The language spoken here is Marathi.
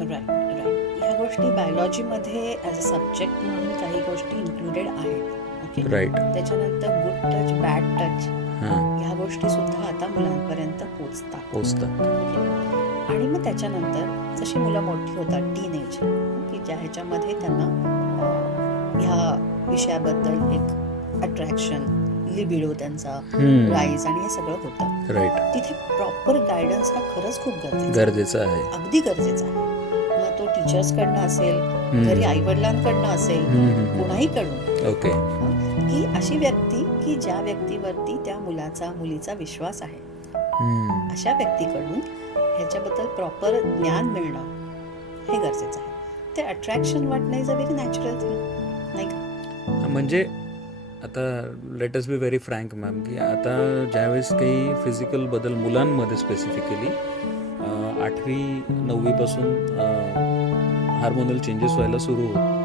Right, right. ह्या गोष्टी बायोलॉजीमध्ये ॲज अ सब्जेक्ट म्हणून काही गोष्टी इन्क्लुडेड आहेत. ओके. राईट. त्याच्यानंतर गुड टच, बॅड टच हां, ह्या गोष्टी सुद्धा आता मुलांपर्यंत पोचतात. पोचतात. ओके. आणि मग त्याच्यानंतर जशी मुलं मोठी होतात, टीनेज, की ज्या ह्याच्यामध्ये त्यांना ह्या विषयाबद्दल एक अट्रॅक्शन, लिबिडो त्यांचा हम्म. राईज आणि हे सगळं होतं. राईट. तिथे प्रॉपर गायडन्स हा खरंच खूप गरजेचा आहे. गरजेचं आहे. अगदी गरजेचा आहे. मग तो टीचर्सकडनं असेल, हम्म. घरी आईवडिलांकडनं असेल, कोणाहीकडून, ओके. की अशी व्यक्ती की ज्या व्यक्तीवरती त्या मुलाचा मुलीचा विश्वास आहे, हम्म. अशा व्यक्तीकडून ह्याच्याबद्दल प्रॉपर ज्ञान मिळणं हे गरजेचं आहे. ते अट्रॅक्शन वाटणं is a very natural thing, नाही का? म्हणजे आता let us be very frank ma'am, की आता ज्यावेळेस काही फिजिकल बदल मुलांमध्ये स्पेसिफिकली 8वी 9वीपासून हार्मोनल चेंजेस व्हायला सुरू होतात.